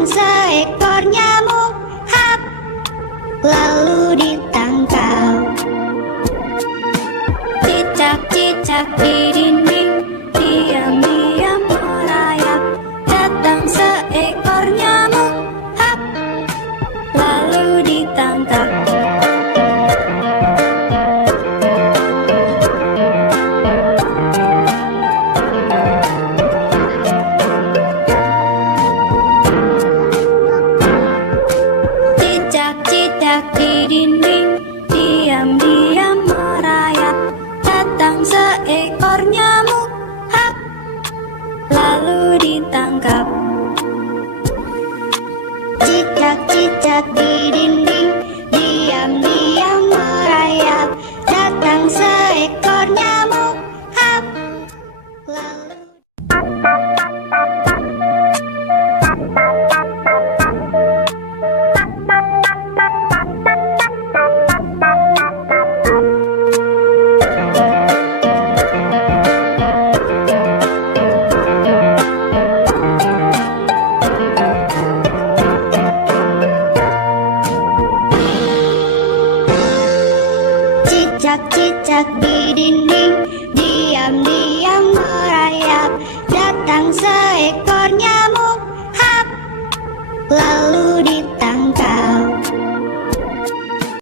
Datang seekor nyamuk, hap, lalu ditangkap. Cicak-cicak di dinding, diam-diam merayap. Datang seekor nyamuk, hap, lalu ditangkap. Cicak-cicak di dinding, diam-diam merayap. Datang seekor nyamuk, hap, lalu ditangkap. Cicak-cicak di dinding, diam-diam merayap. Datang seekor nyamuk, hap, lalu cicak-cicak di dinding,